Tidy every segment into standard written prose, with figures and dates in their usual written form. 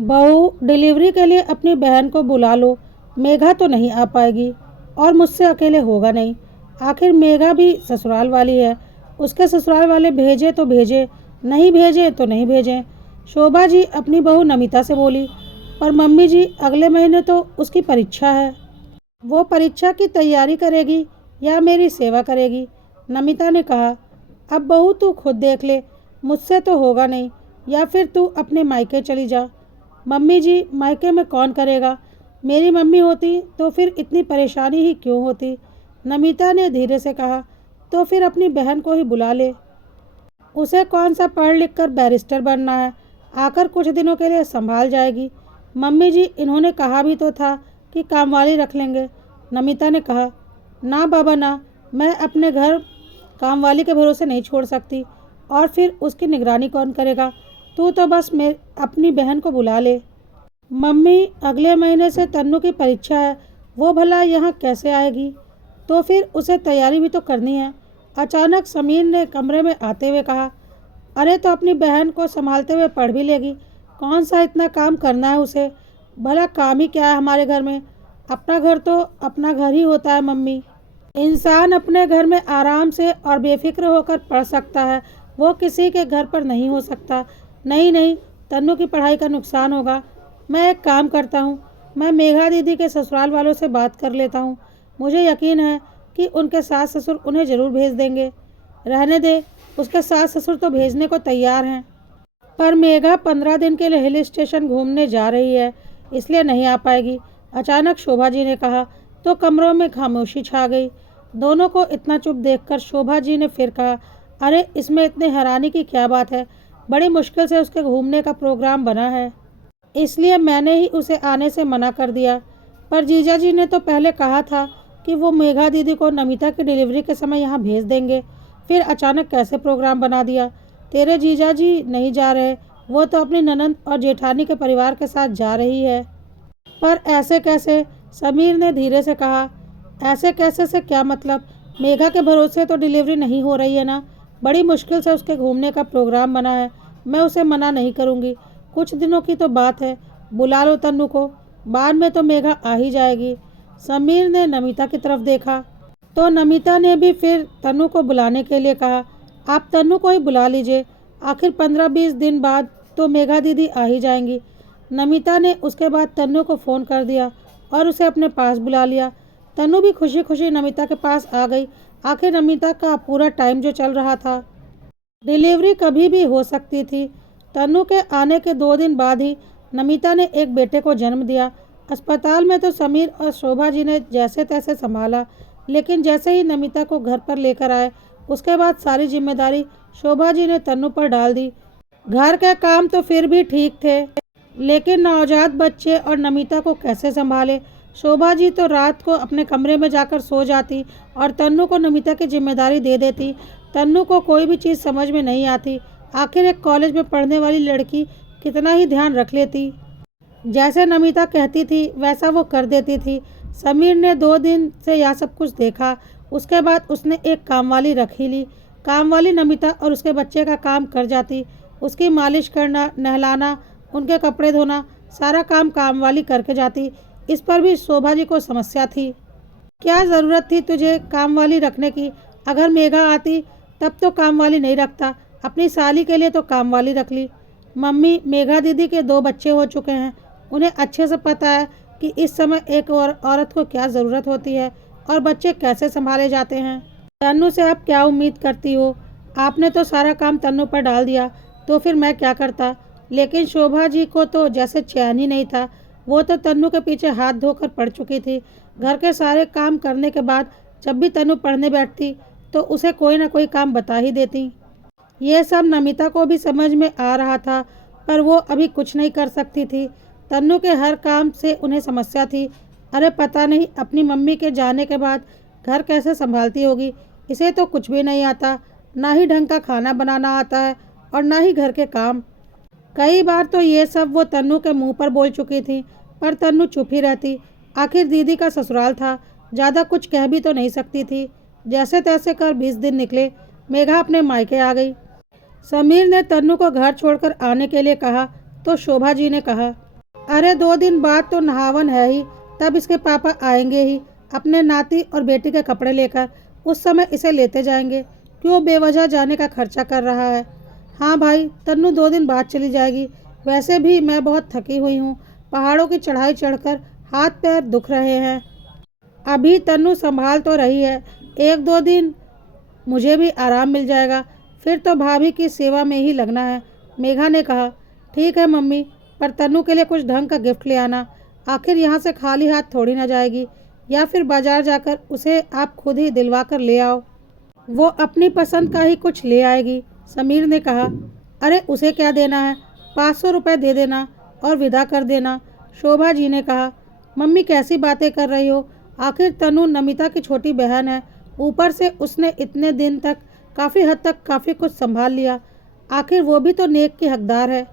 बहू, डिलीवरी के लिए अपनी बहन को बुला लो। मेघा तो नहीं आ पाएगी और मुझसे अकेले होगा नहीं। आखिर मेघा भी ससुराल वाली है। उसके ससुराल वाले भेजे तो भेजे, नहीं भेजे तो नहीं भेजें। शोभा जी अपनी बहू नमिता से बोली। पर मम्मी जी, अगले महीने तो उसकी परीक्षा है। वो परीक्षा की तैयारी करेगी या मेरी सेवा करेगी? नमिता ने कहा। अब बहू तू खुद देख ले, मुझसे तो होगा नहीं। या फिर तू अपने मायके चली जा। मम्मी जी, मायके में कौन करेगा? मेरी मम्मी होती तो फिर इतनी परेशानी ही क्यों होती? नमिता ने धीरे से कहा। तो फिर अपनी बहन को ही बुला ले। उसे कौन सा पढ़ लिख कर बैरिस्टर बनना है? आकर कुछ दिनों के लिए संभाल जाएगी। मम्मी जी, इन्होंने कहा भी तो था कि कामवाली रख लेंगे। नमिता ने कहा। ना बाबा ना, मैं अपने घर कामवाली के भरोसे नहीं छोड़ सकती। और फिर उसकी निगरानी कौन करेगा? तू तो बस अपनी बहन को बुला ले। मम्मी, अगले महीने से तन्नू की परीक्षा है। वो भला यहाँ कैसे आएगी? तो फिर उसे तैयारी भी तो करनी है। अचानक समीर ने कमरे में आते हुए कहा। अरे तो अपनी बहन को संभालते हुए पढ़ भी लेगी। कौन सा इतना काम करना है उसे? भला काम ही क्या है हमारे घर में? अपना घर तो अपना घर ही होता है मम्मी। इंसान अपने घर में आराम से और बेफिक्र होकर पढ़ सकता है, वो किसी के घर पर नहीं हो सकता। नहीं नहीं, तन्नू की पढ़ाई का नुकसान होगा। मैं एक काम करता हूँ, मैं मेघा दीदी के ससुराल वालों से बात कर लेता हूँ। मुझे यकीन है कि उनके सास ससुर उन्हें ज़रूर भेज देंगे। रहने दे, उसके सास ससुर तो भेजने को तैयार हैं। पर मेघा 15 दिन के लिए हिल स्टेशन घूमने जा रही है, इसलिए नहीं आ पाएगी। अचानक शोभा जी ने कहा तो कमरों में खामोशी छा गई। दोनों को इतना चुप देखकर शोभा जी ने फिर कहा। अरे इसमें इतने हैरानी की क्या बात है? बड़ी मुश्किल से उसके घूमने का प्रोग्राम बना है, इसलिए मैंने ही उसे आने से मना कर दिया। पर जीजा जी ने तो पहले कहा था कि वो मेघा दीदी को नमिता की डिलीवरी के समय यहाँ भेज देंगे। फिर अचानक कैसे प्रोग्राम बना दिया? तेरे जीजा जी नहीं जा रहे, वो तो अपनी ननंद और जेठानी के परिवार के साथ जा रही है। पर ऐसे कैसे? समीर ने धीरे से कहा। ऐसे कैसे से क्या मतलब? मेघा के भरोसे तो डिलीवरी नहीं हो रही है ना। बड़ी मुश्किल से उसके घूमने का प्रोग्राम बना है। मैं उसे मना नहीं करूँगी। कुछ दिनों की तो बात है। बुला लो तन्नू को, बाद में तो मेघा आ ही जाएगी। समीर ने नमिता की तरफ देखा तो नमिता ने भी फिर तन्नू को बुलाने के लिए कहा। आप तन्नू को ही बुला लीजिए, आखिर 15-20 दिन बाद तो मेघा दीदी आ ही जाएंगी। नमिता ने उसके बाद तन्नू को फ़ोन कर दिया और उसे अपने पास बुला लिया। तन्नू भी खुशी खुशी नमिता के पास आ गई। आखिर नमिता का पूरा टाइम जो चल रहा था, डिलीवरी कभी भी हो सकती थी। तन्नू के आने के 2 दिन बाद ही नमिता ने एक बेटे को जन्म दिया। अस्पताल में तो समीर और शोभा जी ने जैसे तैसे संभाला, लेकिन जैसे ही नमिता को घर पर लेकर आए, उसके बाद सारी जिम्मेदारी शोभा जी ने तन्नू पर डाल दी। घर के काम तो फिर भी ठीक थे, लेकिन नवजात बच्चे और नमिता को कैसे संभाले? शोभा जी तो रात को अपने कमरे में जाकर सो जाती और तन्नू को नमिता की जिम्मेदारी दे देती। तन्नू को कोई भी चीज़ समझ में नहीं आती। आखिर एक कॉलेज में पढ़ने वाली लड़की कितना ही ध्यान रख लेती। जैसे नमिता कहती थी वैसा वो कर देती थी। समीर ने 2 दिन से यह सब कुछ देखा। उसके बाद उसने एक कामवाली रख ही ली। कामवाली नमिता और उसके बच्चे का काम कर जाती। उसकी मालिश करना, नहलाना, उनके कपड़े धोना, सारा काम कामवाली करके जाती। इस पर भी शोभा जी को समस्या थी। क्या ज़रूरत थी तुझे कामवाली रखने की? अगर मेघा आती तब तो कामवाली नहीं रखता, अपनी साली के लिए तो कामवाली रख ली। मम्मी, मेघा दीदी के 2 बच्चे हो चुके हैं। उन्हें अच्छे से पता है कि इस समय एक और औरत को क्या ज़रूरत होती है और बच्चे कैसे संभाले जाते हैं। तन्नू से आप क्या उम्मीद करती हो? आपने तो सारा काम तन्नू पर डाल दिया, तो फिर मैं क्या करता? लेकिन शोभा जी को तो जैसे चैन ही नहीं था। वो तो तन्नू के पीछे हाथ धोकर पड़ चुकी थी। घर के सारे काम करने के बाद जब भी तन्नू पढ़ने बैठती तो उसे कोई ना कोई काम बता ही देती। ये सब नमिता को भी समझ में आ रहा था, पर वो अभी कुछ नहीं कर सकती थी। तन्नू के हर काम से उन्हें समस्या थी। अरे पता नहीं अपनी मम्मी के जाने के बाद घर कैसे संभालती होगी। इसे तो कुछ भी नहीं आता, ना ही ढंग का खाना बनाना आता है और ना ही घर के काम। कई बार तो ये सब वो तन्नू के मुंह पर बोल चुकी थी, पर तन्नू चुप ही रहती। आखिर दीदी का ससुराल था, ज़्यादा कुछ कह भी तो नहीं सकती थी। जैसे तैसे कर 20 दिन निकले। मेघा अपने मायके आ गई। समीर ने तन्नू को घर छोड़कर आने के लिए कहा तो शोभा जी ने कहा। अरे 2 दिन बाद तो नहावन है ही, तब इसके पापा आएंगे ही अपने नाती और बेटी के कपड़े लेकर। उस समय इसे लेते जाएंगे। क्यों बेवजह जाने का खर्चा कर रहा है। हाँ भाई, तन्नू 2 दिन बाद चली जाएगी। वैसे भी मैं बहुत थकी हुई हूँ। पहाड़ों की चढ़ाई चढ़कर हाथ पैर दुख रहे हैं। अभी तन्नू संभाल तो रही है, 1-2 दिन मुझे भी आराम मिल जाएगा, फिर तो भाभी की सेवा में ही लगना है। मेघा ने कहा। ठीक है मम्मी, पर तन्नू के लिए कुछ ढंग का गिफ्ट ले आना। आखिर यहाँ से खाली हाथ थोड़ी ना जाएगी। या फिर बाजार जाकर उसे आप खुद ही दिलवा कर ले आओ। वो अपनी पसंद का ही कुछ ले आएगी, समीर ने कहा। अरे उसे क्या देना है, 500 रुपये दे देना और विदा कर देना, शोभा जी ने कहा। मम्मी कैसी बातें कर रही हो, आखिर तनु नमिता की छोटी बहन है। ऊपर से उसने इतने दिन तक काफ़ी हद तक काफ़ी कुछ संभाल लिया। आखिर वो भी तो नेक की हकदार है।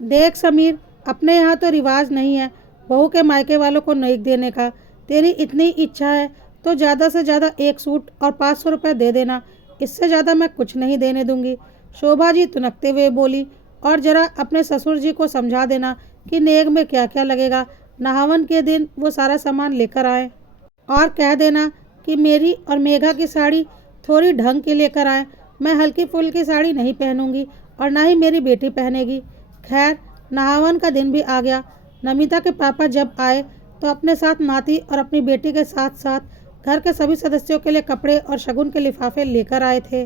देख समीर, अपने यहाँ तो रिवाज नहीं है बहू के मायके वालों को नेक देने का। तेरी इतनी इच्छा है तो ज़्यादा से ज़्यादा 1 सूट और 500 रुपये दे देना, इससे ज़्यादा मैं कुछ नहीं देने दूंगी, शोभा जी तुनकते हुए बोली। और ज़रा अपने ससुर जी को समझा देना कि नेक में क्या क्या लगेगा, नहावन के दिन वो सारा सामान लेकर आए। और कह देना कि मेरी और मेघा की साड़ी थोड़ी ढंग की लेकर आए। मैं हल्की फुल्की साड़ी नहीं पहनूंगी और ना ही मेरी बेटी पहनेगी। खैर, नहावन का दिन भी आ गया। नमिता के पापा जब आए तो अपने साथ नाती और अपनी बेटी के साथ साथ घर के सभी सदस्यों के लिए कपड़े और शगुन के लिफाफे लेकर आए थे।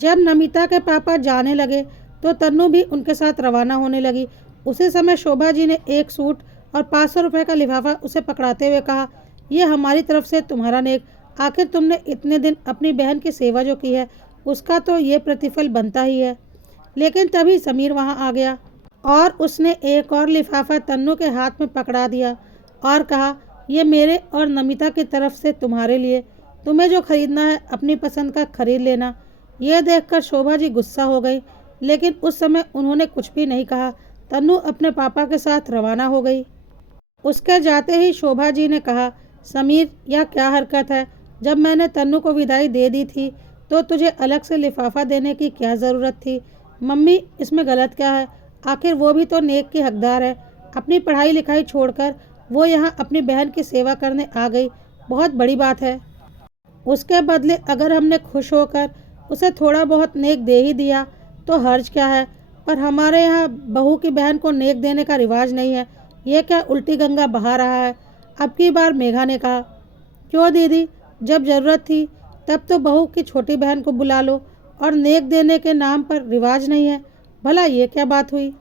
जब नमिता के पापा जाने लगे तो तन्नू भी उनके साथ रवाना होने लगी। उसी समय शोभा जी ने 1 सूट और 500 रुपये का लिफाफा उसे पकड़ाते हुए कहा, ये हमारी तरफ से तुम्हारा नेक। आखिर तुमने इतने दिन अपनी बहन की सेवा जो की है उसका तो ये प्रतिफल बनता ही है। लेकिन तभी समीर वहाँ आ गया और उसने एक और लिफाफा तन्नू के हाथ में पकड़ा दिया और कहा, ये मेरे और नमिता की तरफ से तुम्हारे लिए। तुम्हें जो खरीदना है अपनी पसंद का खरीद लेना। यह देखकर शोभा जी गुस्सा हो गई, लेकिन उस समय उन्होंने कुछ भी नहीं कहा। तन्नू अपने पापा के साथ रवाना हो गई। उसके जाते ही शोभा जी ने कहा, समीर यह क्या हरकत है, जब मैंने तन्नू को विदाई दे दी थी तो तुझे अलग से लिफाफा देने की क्या ज़रूरत थी। मम्मी इसमें गलत क्या है, आखिर वो भी तो नेक की हकदार है। अपनी पढ़ाई लिखाई छोड़कर वो यहाँ अपनी बहन की सेवा करने आ गई, बहुत बड़ी बात है। उसके बदले अगर हमने खुश होकर उसे थोड़ा बहुत नेक दे ही दिया तो हर्ज क्या है। पर हमारे यहाँ बहू की बहन को नेक देने का रिवाज नहीं है। ये क्या उल्टी गंगा बहा रहा है। अब की बार मेघा ने कहा, क्यों दीदी, जब ज़रूरत थी तब तो बहू की छोटी बहन को बुला लो और नेक देने के नाम पर रिवाज नहीं है। भला ये क्या बात हुई।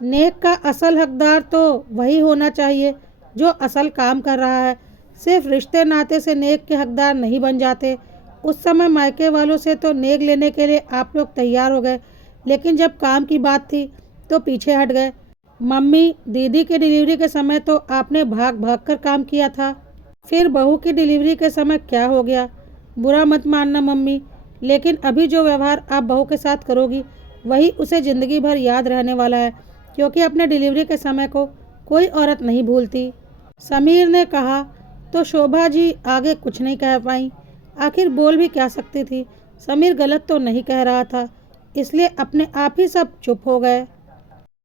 नेक का असल हकदार तो वही होना चाहिए जो असल काम कर रहा है। सिर्फ रिश्ते नाते से नेक के हकदार नहीं बन जाते। उस समय मायके वालों से तो नेक लेने के लिए आप लोग तैयार हो गए, लेकिन जब काम की बात थी तो पीछे हट गए। मम्मी, दीदी की डिलीवरी के समय तो आपने भाग भाग कर काम किया था, फिर बहू की डिलीवरी के समय क्या हो गया। बुरा मत मानना मम्मी, लेकिन अभी जो व्यवहार आप बहू के साथ करोगी वही उसे ज़िंदगी भर याद रहने वाला है, क्योंकि अपने डिलीवरी के समय को कोई औरत नहीं भूलती। समीर ने कहा तो शोभा जी आगे कुछ नहीं कह पाई। आखिर बोल भी क्या सकती थी। समीर गलत तो नहीं कह रहा था, इसलिए अपने आप ही सब चुप हो गए।